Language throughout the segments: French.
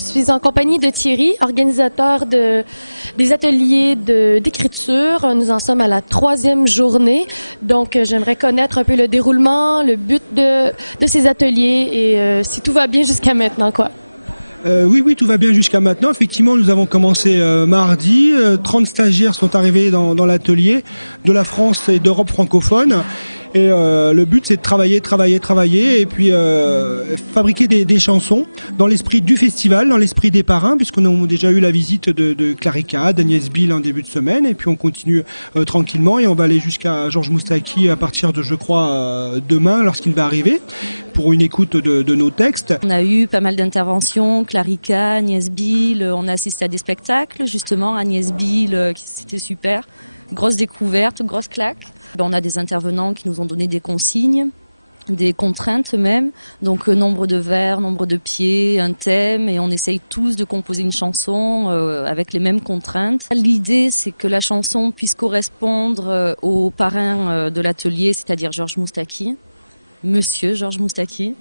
suis en compagnie de Thierry, organisateur des ateliers d'écriture. Nous en sommes à la 3e journée. Donc, j'aimerais connaître un peu le déroulement, le but de ces ateliers et si tout va bien jusqu'à maintenant, quoi. Oui, tout va bien jusqu'à maintenant. Effectivement, nous avons commencé mardi. 30 stagiaires sont arrivés dans l'atelier de la France et d'Europe francophone. Et le but, c'est de travailler et puis fabriquer des chansons dans l'esprit du festival, dans l'esprit des parrains, puisqu'on a déjà eu la visite de Clarica, d'Agnès Bill en début de semaine, et puis on continue tranquillement et on va aller jusqu'à Georges Moustaki à partir de, je crois, demain, lorsqu'il va arriver, pour une écoute de nos textes. On a eu pas mal d'interventions, Clarica, Agnès Bill, on a assisté à des spectacles, justement, Agnès Bill, c'était super. Grosse découverte, grosse claque. On a des intervenants qui nous ont donné des consignes, des contraintes même. Donc nombre de vers, nombre de pieds, un thème, et on essaye tous de composer une chanson avec les mêmes contraintes. L'idée, c'est que la chanson puisse correspondre au parrain de l'atelier, c'est-à-dire Georges Moustaki, Monsieur Georges Moustaki.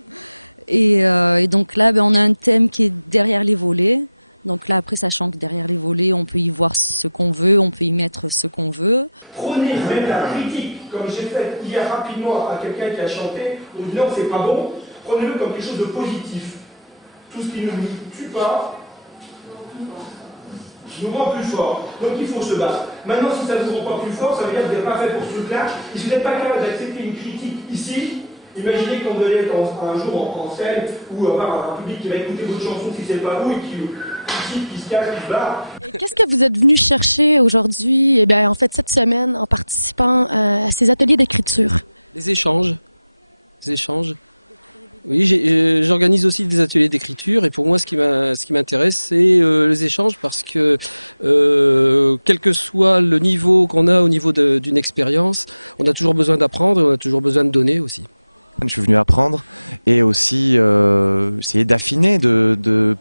Et donc là, on a un thème qui est derrière les volets. Donc là, après, sachant que derrière les volets, on peut y voir ce qu'on veut, on peut y mettre ce qu'on veut. Prenez même la critique, comme j'ai fait hier rapidement à quelqu'un qui a chanté, on dit non, c'est pas bon, prenez-le comme quelque chose de positif. Tout ce qui ne nous tue pas nous rend plus fort. Donc il faut se battre. Maintenant, si ça ne vous rend pas plus fort, ça veut dire que vous n'êtes pas fait pour ce truc-là. Et si vous n'êtes pas capable d'accepter une critique ici, imaginez quand vous allez être un jour en scène ou avoir un public qui va écouter votre chanson si c'est pas vous et qui se casse, qui se barre. Qu'est-ce que vous êtes venu chercher aujourd'hui, eh bien, en fait, cette semaine, en participant à ces ateliers d'écriture? Les échanges. Oui, j'organise aussi des ateliers d'écriture et pour moi, ce qui m'intéresse, c'est les échanges parce que quel que soit le niveau qu'on a au niveau d'une expérience, on a toujours besoin d'apprendre et on a toujours besoin de donner aussi. Je suis venu apprendre et aussi essayer d'affiner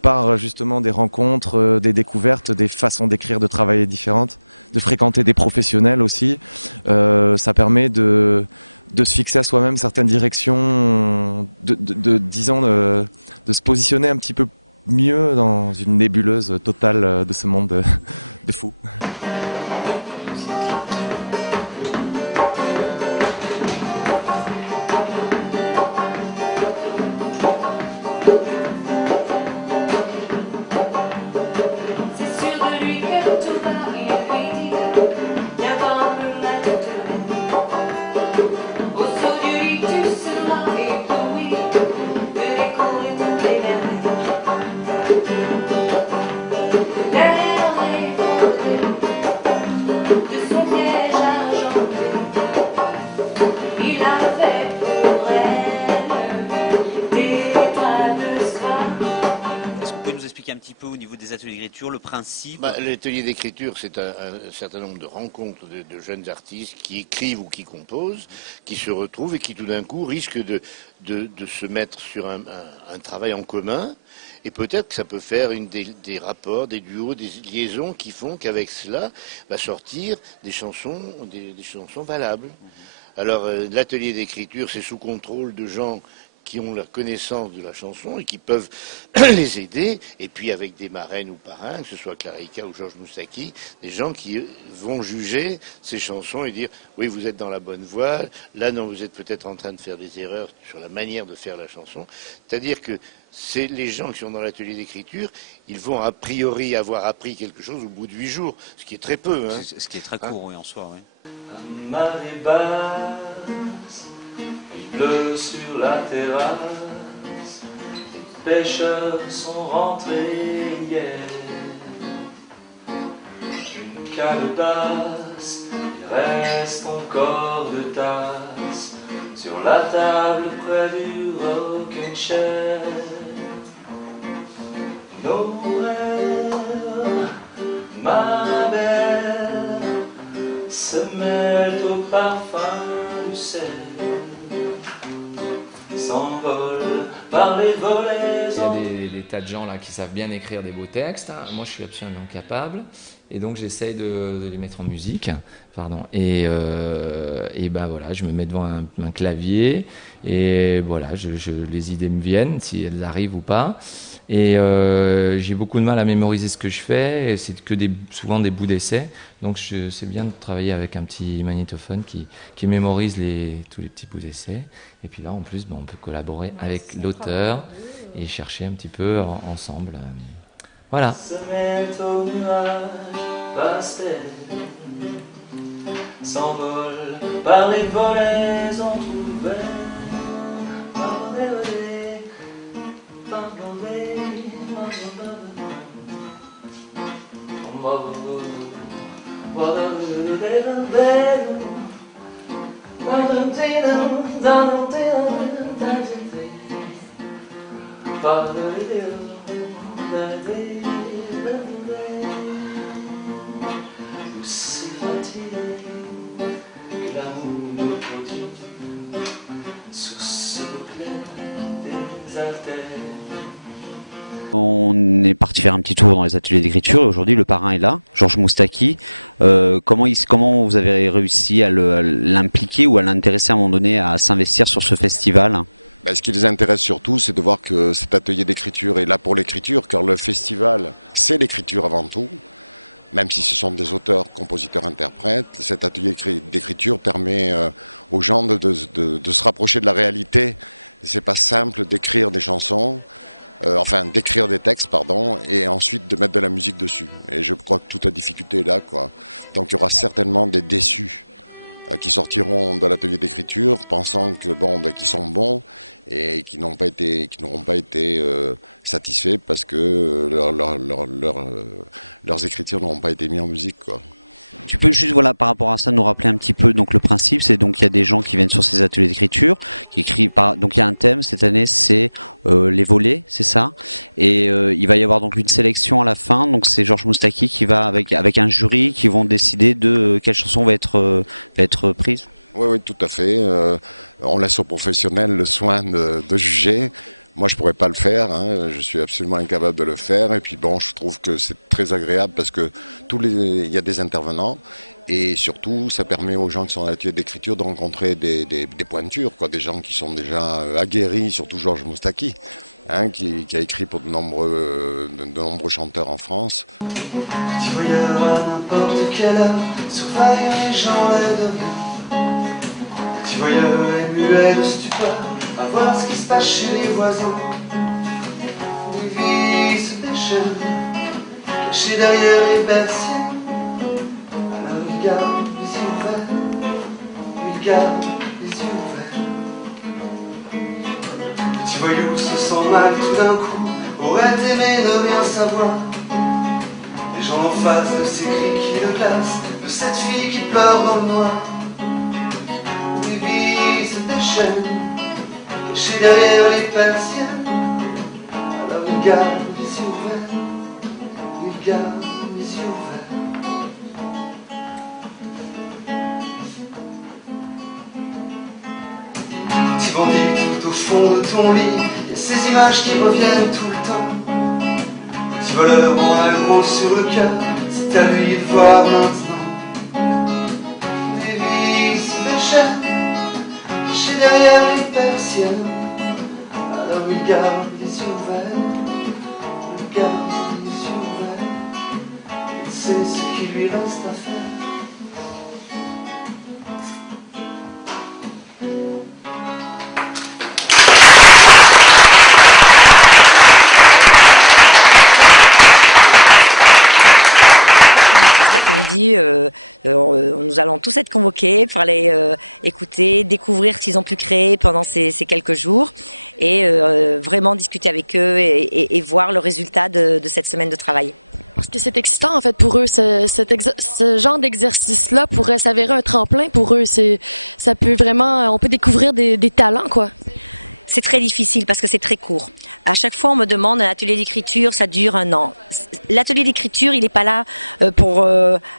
par justement des rencontres, des découvertes, des façons d'écrire, de travailler différentes, de fréquenter des professionnels aussi. Ça permet de se fixer à soi-même certaines directions, disons de se positionner un petit peu mieux dans une nébuleuse totale de ce monde de fous. Un petit peu au niveau des ateliers d'écriture, le principe. Les ateliers d'écriture, c'est un certain nombre de rencontres de jeunes artistes qui écrivent ou qui composent, qui se retrouvent et qui tout d'un coup risquent de se mettre sur un travail en commun. Et peut-être ça peut faire des rapports, des duos, des liaisons qui font qu'avec cela va sortir des chansons valables. Alors l'atelier d'écriture, c'est sous contrôle de gens qui ont la connaissance de la chanson et qui peuvent les aider, et puis avec des marraines ou parrains, que ce soit Clarica ou Georges Moustaki, des gens qui vont juger ces chansons et dire oui, vous êtes dans la bonne voie, là non, vous êtes peut-être en train de faire des erreurs sur la manière de faire la chanson. C'est-à-dire que c'est les gens qui sont dans l'atelier d'écriture, ils vont a priori avoir appris quelque chose au bout de 8 jours, ce qui est très peu. Hein. Ce qui est très court, oui, en soi, oui. La marée basse, il pleut sur la terrasse. Les pêcheurs sont rentrés hier. Une calebasse, il reste encore de tasses sur la table près du rocking chair. Nos rêves, ma belle, se mêlent au parfum du sel, s'envolent par les volets. Il y a des tas de gens là qui savent bien écrire des beaux textes. Moi, je suis absolument incapable. Et donc, j'essaye de les mettre en musique. Et ben voilà, je me mets devant un clavier. Et voilà, les idées me viennent, si elles arrivent ou pas. Et j'ai beaucoup de mal à mémoriser ce que je fais, et c'est que souvent des bouts d'essai. Donc c'est bien de travailler avec un petit magnétophone qui mémorise tous les petits bouts d'essai. Et puis là, en plus, on peut collaborer avec l'auteur et chercher un petit peu ensemble. Voilà. Se met au nuage pastel, s'envole par les volets entrouverts, aussi fatigué que l'amour me produit sur ce clair des altères. On est parti faire un petit tour dans les ateliers d'écriture et aujourd'hui le parrain est là, Georges Moustaki. Comment vous avez réussi à l'impliquer ou à l'intéresser à un moment donné à s'investir sur ce festival ? Ce qui les intéresse surtout, c'est de voir que cet atelier d'écriture est là pour l'écriture, car le festival, c'est l'écriture avant tout. Même si ce sont des auteurs, compositeurs, interprètes, cet atelier d'écriture permet aux gens de se rapprocher de la réalité. C'est pas simple d'écrire des chansons, d'écrire des textes, et ensuite de mettre de la musique dessus. Et je crois que toute la difficulté est là, quoi. Donc il y aura certainement des déçus qui sortiront de l'atelier d'écriture pensant que qu'ils sont bons et qui n'auront pas été satisfaits parce que leurs écritures n'auront pas été mises en musique, quoi. Tu peux juste, par rapport à ça, nous rappeler un petit peu donc le principe. C'est donc il y a des gens qui viennent sur ces ateliers d'écriture, qui écrivent donc il y a un thème cette année, c'est les volets, c'est ça. Et il va y avoir donc une sélection à la fin. Donc c'est Georges Moustaki qui va avec un jury qui vont décider de quelle chanson va être prise. Oui, tout à fait. On laisse aux professionnels le soin de juger. Moi, je pourrais pas le faire, je suis absolument incapable de le faire. Et puis je trouve que c'est très agréable parce que il y a des intervenants et surtout, ça permet aux gens qui sont à l'atelier d'écriture de rencontrer des pointures, quoi, des gens qui sont déjà aguerris, surtout Georges Moustaki, qui a écrit pour de nombreux chanteurs en France. Petit voyeur à n'importe quelle heure, surveille les gens et demain. Petit voyeur est muet de stupeur, à voir ce qui se passe chez les voisins. Les vies se déchaînent, cachées derrière les persiennes. Alors il garde les yeux ouverts, il garde les yeux ouverts. Petit voyou se sent mal tout d'un coup, aurait aimé ne rien savoir. Les gens en face de ces cris qui le glacent, de cette fille qui pleure dans le noir. Les vies se déchaînent, cachées derrière les persiennes. Alors il garde les yeux ouverts, il garde les yeux ouverts. Petit bandit tout au fond de ton lit, il y a ces images qui reviennent tout le temps. Petit voleur en a gros sur le cœur, c'est à lui de voir maintenant. Les vies se déchaînent, cachées derrière les persiennes. Alors il garde les yeux ouverts, il garde les yeux ouverts. Il sait ce qui lui reste à faire. Midi, nous allons tous être convoqués pour aller écouter, découvrir ce qu'ils ont pu créer pendant ces quelques jours et vraiment discuter avec eux et voir le résultat de cette semaine de travail. Parce que c'est excitant en fait pour eux, ce genre d'exercice-là pourrait s'avérer un tremplin pour eux. Ça peut vraiment, on peut découvrir des talents, quoi. C'est très difficile parce que c'est très court. À chaque fois, on me demande un atelier d'écriture, ça dure 1 an. L'atelier d'écriture, il n'est pas là pour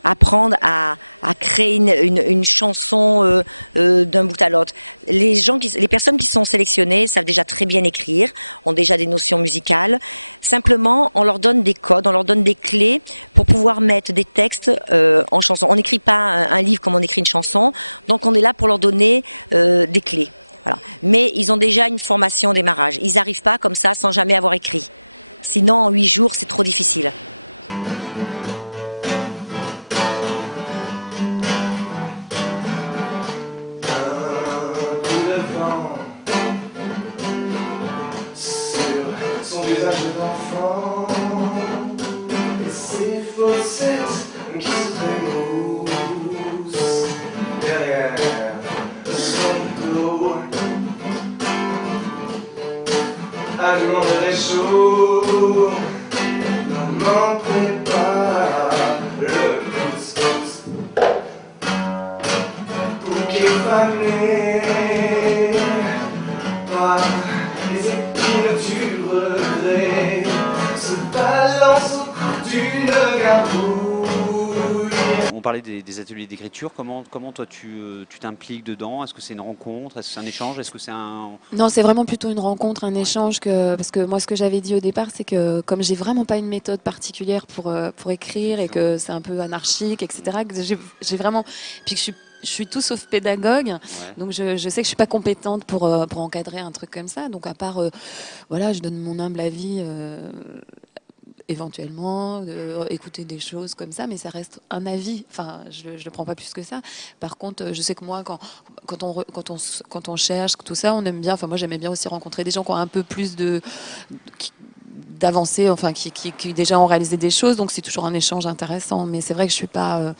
apprendre à créer une chanson d'un bout à l'autre. Les personnes qui sont sélectionnées savent déjà très bien écrire, ont déjà des notions musicales. Simplement, on leur donne des codes, on leur donne des clés pour pouvoir mettre des textes en chanson. On n'écrit pas un livre comme on écrit une chanson, donc on est là pour leur donner des clés. Voilà. Mais ils ont déjà une formation au démarrage. Ils n'arrivent pas comme ça sans jamais avoir écrit. Sinon, en 8 jours, c'est trop difficile. Son visage d'enfant et ses fossettes qui se trémoussent derrière son dos. Allemand de réchaud, maman prépare le couscous. Bouquet fané par les épines du regret se balance au cou d'une gargouille. On parlait des ateliers d'écriture. Comment toi tu t'impliques dedans? Est-ce que c'est une rencontre? Est-ce que c'est un échange? Est-ce que c'est un... Non, c'est vraiment plutôt une rencontre, un échange. Parce que moi, ce que j'avais dit au départ, c'est que comme j'ai vraiment pas une méthode particulière pour écrire et que c'est un peu anarchique, etc., que j'ai vraiment... Puis que je suis tout sauf pédagogue, ouais. Donc je sais que je suis pas compétente pour encadrer un truc comme ça. Donc à part, voilà, je donne mon humble avis... éventuellement, écouter des choses comme ça, mais ça reste un avis. Enfin, je le prends pas plus que ça. Par contre, je sais que moi, quand on cherche tout ça, on aime bien. Enfin, moi, j'aimais bien aussi rencontrer des gens qui ont un peu plus d'avancées, enfin, qui déjà ont réalisé des choses. Donc, c'est toujours un échange intéressant. Mais c'est vrai que je suis pas,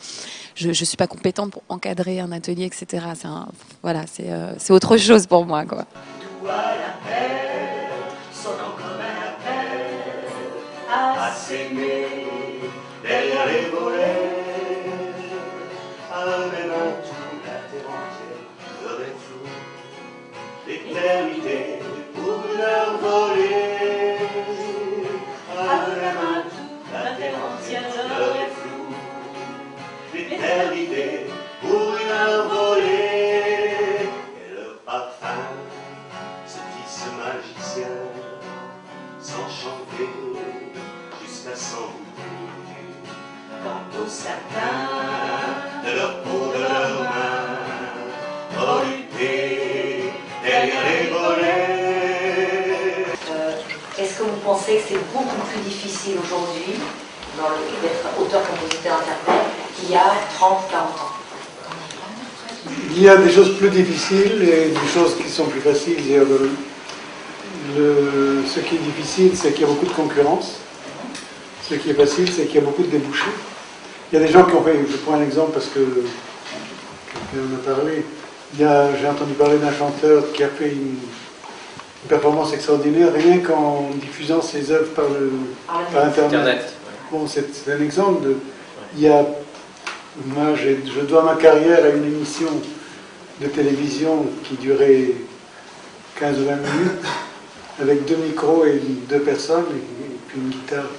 je suis pas compétente pour encadrer un atelier, etc. Voilà, c'est autre chose pour moi, quoi. À s'aimer derrière les volets, à même un tout la terre entière serait floue, l'éternité pour leur voler, à même un tout la terre entière serait floue, l'éternité pour leur voler, et le parfum se tisse magicien, s'enchanter jusqu'à s'envoûter. Quant au satin de leur peau, de leurs mains, volupté derrière les volets. Est-ce que vous pensez que c'est beaucoup plus difficile aujourd'hui d'être auteur, compositeur, interprète qu'il y a 30, 40 ans? Il y a des choses plus difficiles et des choses qui sont plus faciles. Ce qui est difficile, c'est qu'il y a beaucoup de concurrence. Ce qui est facile, c'est qu'il y a beaucoup de débouchés. Il y a des gens qui ont fait, je prends un exemple parce que quelqu'un en a parlé. J'ai entendu parler d'un chanteur qui a fait une performance extraordinaire rien qu'en diffusant ses œuvres par Internet. Bon, c'est un exemple de... Moi, je dois ma carrière à une émission de télévision qui durait 15 ou 20 minutes, avec 2 micros et 2 personnes, et puis une guitare.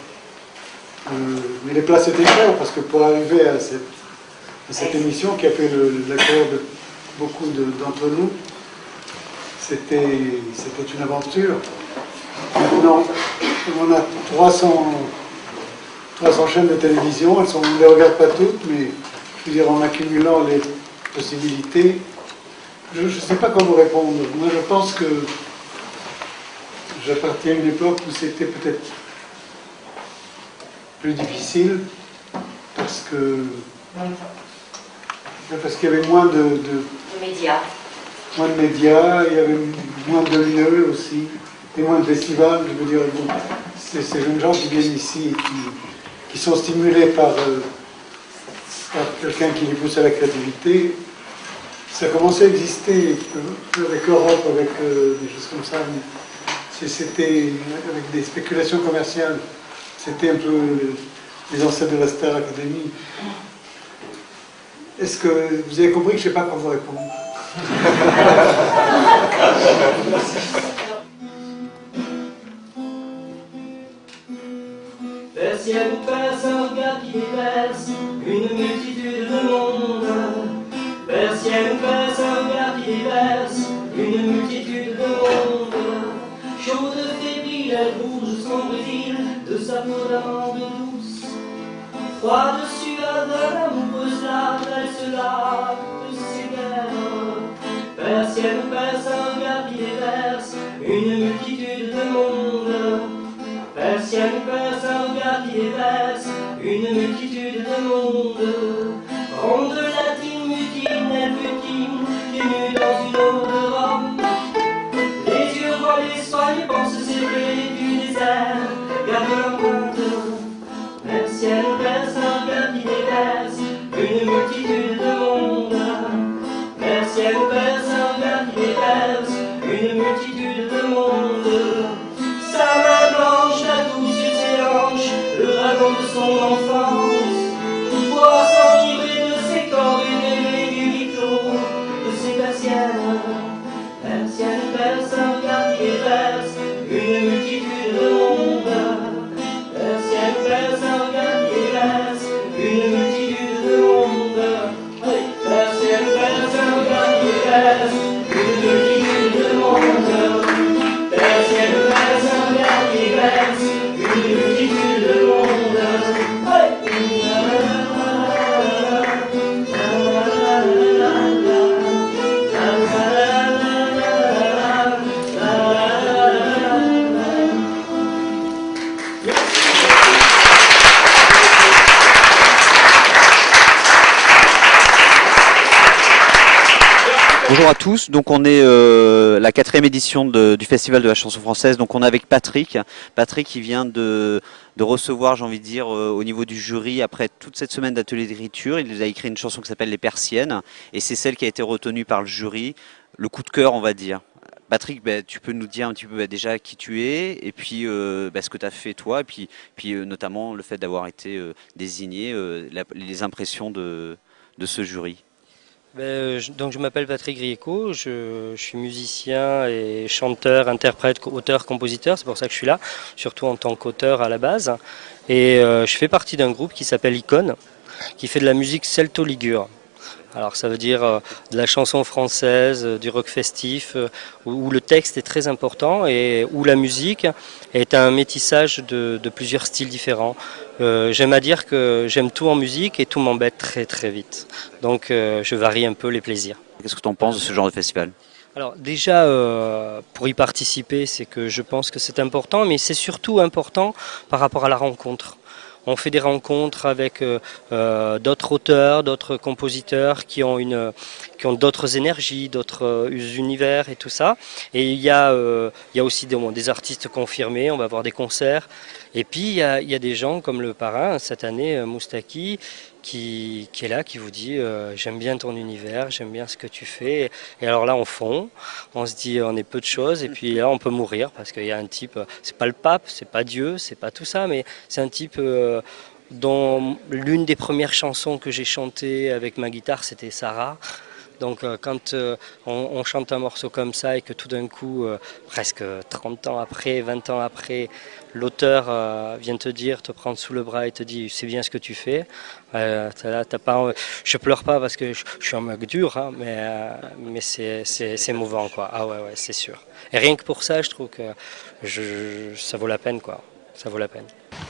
Mais les places étaient chères, parce que pour arriver à cette émission qui a fait l'accord de beaucoup d'entre nous, c'était une aventure. Maintenant, on a 300 chaînes de télévision, on ne les regarde pas toutes, mais je veux dire, en accumulant les possibilités, je ne sais pas comment répondre. Moi, je pense que j'appartiens à une époque où c'était peut-être plus difficile parce qu'il y avait moins de médias. Moins de médias, il y avait moins de lieux aussi, et moins de festivals. Je veux dire, bon, c'est ces jeunes gens qui viennent ici, qui sont stimulés par quelqu'un qui les pousse à la créativité. Ça a commencé à exister avec l'Europe, avec des choses comme ça. C'était avec des spéculations commerciales. C'était un peu les ancêtres de la Star Academy. Est-ce que vous avez compris que je ne sais pas comment vous répondre? Vers ciel ou passe un regard qui déverse une multitude de mondes. Vers ciel ou passe un regard qui déverse une multitude de mondes. Chaude, fébrile, elle bouge son Brésil de sa peau d'amande douce. Froide, suave, amoureuse larve, elle se lave de ses guerres. Vers ciel ou passe un regard qui déverse une multitude de mondes. Vers ciel le monde. Ronde latine, mutine, elle butine, pieds nus dans une eau de Rome. Les yeux voilés, soignés, pensent serrés du désert, gardent leur pointe. Même ciel, Père Saint, Père qui déverse une multitude de monde. Même ciel, Père Saint, Père qui déverse une multitude de monde. Sa main blanche, la douce sur ses hanches, le dragon de son enfance, pouvoir s'enivrer de ses cordes aimées du vito, de ses persiennes. Même ciel, Père Saint, Père qui déverse une multitude de monde. Même ciel, Père Saint, Père qui déverse une multitude de monde. Même ciel, Père Saint, Père qui déverse une multitude de monde. Père ciel, Père Saint, Père qui déverse une multitude de monde.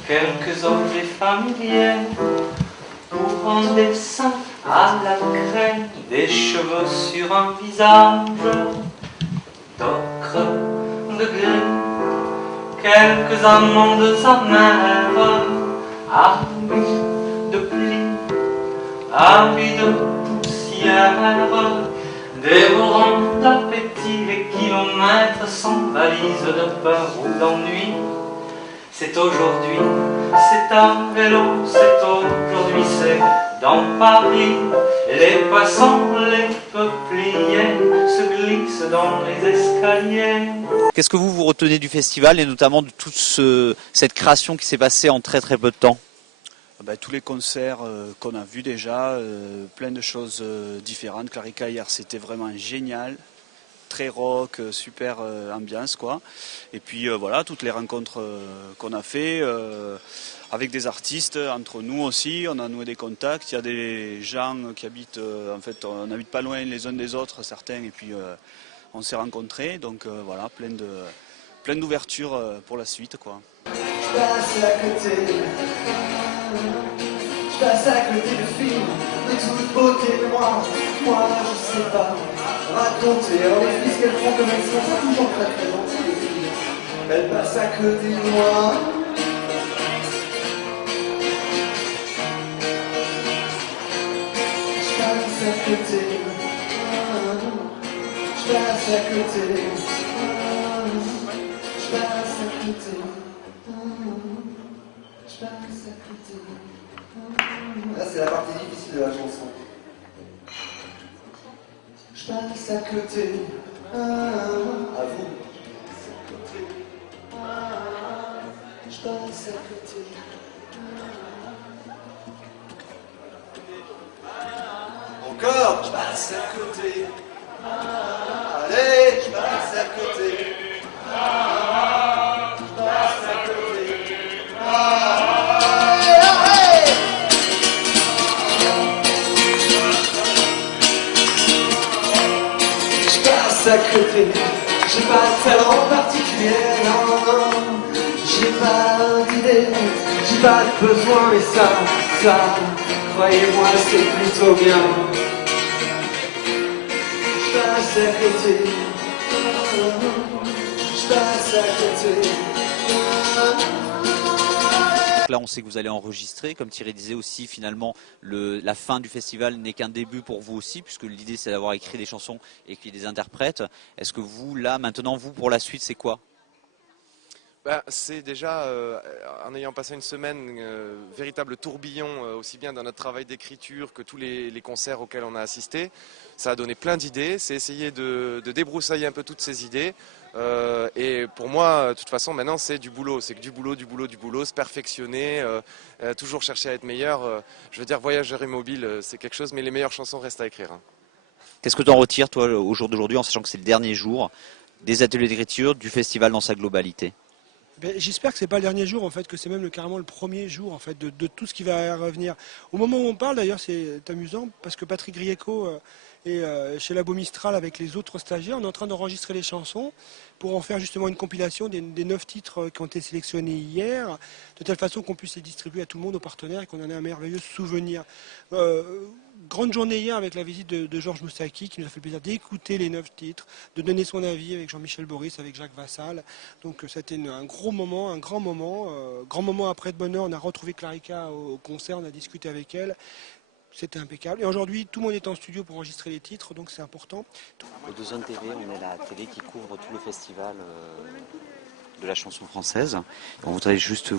Quelques objets familiers pour un dessin à la craie, des cheveux sur un visage d'ocre, de gris, quelques amandes amères, avis de plis, avis de poussière, dévorant d'appétit les kilomètres sans valise de peur ou d'ennui. C'est aujourd'hui, c'est à vélo, c'est aujourd'hui, c'est dans Paris. Les passants, les peupliers se glissent dans les escaliers. Qu'est-ce que vous retenez du festival et notamment de cette création qui s'est passée en très très peu de temps? Tous les concerts qu'on a vus déjà, plein de choses différentes. Carica hier c'était vraiment génial, très rock, super ambiance quoi. Et puis voilà, toutes les rencontres qu'on a fait avec des artistes, entre nous aussi, on a noué des contacts. Il y a des gens qui habitent, en fait on habite pas loin les uns des autres, certains, et puis on s'est rencontrés, donc voilà, plein d'ouverture pour la suite quoi. Je passe à côté de filles de toute beauté, mais moi je sais pas raconter. Alors les filles, ce qu'elles font comme elles sont pas toujours très très gentilles, les filles. Elles passent à côté de moi. passe à côté. Je passe à côté. Je passe à côté. Là, c'est la partie difficile de la chanson. Je passe à côté. À vous. Je passe à côté. Encore, je passe à côté. Allez, je passe à côté. Je passe à côté. Je passe à côté. J'ai pas de talent particulier, non, non. J'ai pas d'idée, j'ai pas de besoin, et ça, croyez-moi, c'est plutôt bien. Je passe à côté, je passe à côté. Là, on sait que vous allez enregistrer, comme Thierry disait aussi, finalement, la fin du festival n'est qu'un début pour vous aussi, parce que l'idée c'est d'avoir écrit des chansons et qu'il y ait des interprètes. Est-ce que vous, là, maintenant, vous, pour la suite, c'est quoi? C'est déjà, en ayant passé une semaine, un véritable tourbillon, aussi bien dans notre travail d'écriture que tous les concerts auxquels on a assisté. Ça a donné plein d'idées, c'est essayer de débroussailler un peu toutes les idées. Et pour moi, ce qui m'attend maintenant, c'est du boulot, de perfectionner, toujours chercher à être meilleur. Je veux dire, Voyageurs et Mobiles, c'est quelque chose, mais les meilleures chansons restent à écrire. Qu'est-ce que tu en retires, toi, au jour d'aujourd'hui, en sachant que c'est le dernier jour des ateliers d'écriture, du festival dans sa globalité? J'espère que c'est pas le dernier jour, en fait, que c'est même carrément le premier jour, en fait, de tout ce qui va revenir. Au moment où on parle, d'ailleurs, c'est amusant, parce que Patrick Grieco est chez Labo Mistral avec les autres stagiaires. On est en train d'enregistrer les chansons pour en faire justement une compilation des 9 titres qui ont été sélectionnés hier, de telle façon qu'on puisse les distribuer à tout le monde, aux partenaires, et qu'on en ait un merveilleux souvenir. Grande journée hier avec la visite de Georges Moustaki, qui nous fait plaisir d'écouter les 9 titres, de donner son avis avec Jean-Michel Boris, avec Jacques Vassal. Donc c'était un gros moment, un grand moment après de bonheur. On a retrouvé Clarica au concert, on a discuté avec elle. C'était impeccable. Et aujourd'hui, tout le monde est en studio pour enregistrer les titres, donc c'est important. Au 2 TV, on est la télé qui couvre tout le festival de la chanson française. Je voudrais juste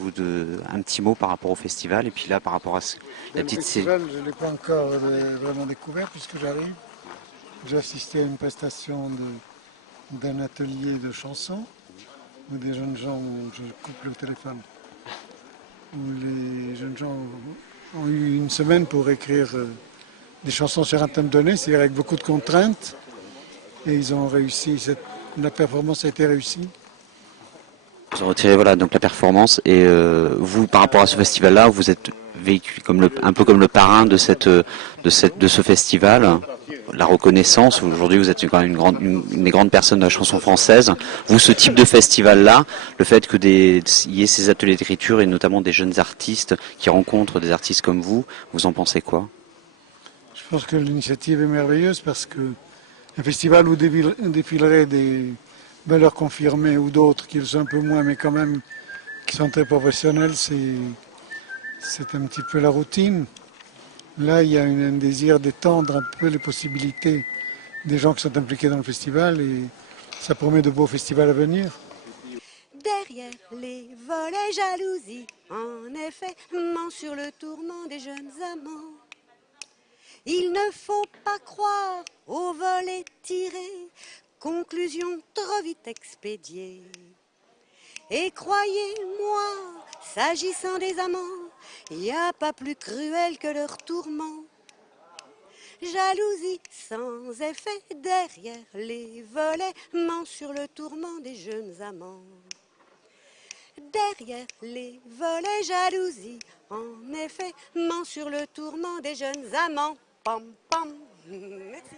un petit mot par rapport au festival, et puis là par rapport à ça. Le festival, je ne l'ai pas encore vraiment découvert puisque j'arrive. J'ai assisté à une prestation d'un atelier de chansons où des jeunes gens, je coupe le téléphone, où les jeunes gens ont eu une semaine pour écrire des chansons sur un thème donné, c'est-à-dire avec beaucoup de contraintes, et ils ont réussi, la performance a été réussie. Ils ont retiré donc la performance, et vous, par rapport à ce festival-là, vous êtes vécu un peu comme le parrain de ce festival, la reconnaissance. Aujourd'hui, vous êtes une des grandes personnes de la chanson française. Vous, ce type de festival-là, le fait qu'il y ait ces ateliers d'écriture et notamment des jeunes artistes qui rencontrent des artistes comme vous en pensez quoi? Je pense que l'initiative est merveilleuse parce que un festival où défileraient des valeurs confirmées ou d'autres qui le sont un peu moins, mais quand même qui sont très professionnels, c'est un petit peu la routine. Là, il y a un désir d'étendre un peu les possibilités des gens qui sont impliqués dans le festival, et ça promet de beaux festivals à venir. Derrière les volets jalousie, en effet, ment sur le tourment des jeunes amants. Il ne faut pas croire aux volets tirés, conclusion trop vite expédiée. Et croyez-moi, s'agissant des amants, il n'y a pas plus cruel que leur tourment. Jalousie sans effet derrière les volets, ment sur le tourment des jeunes amants. Derrière les volets jalousie, en effet, ment sur le tourment des jeunes amants. Pam, pam. Merci.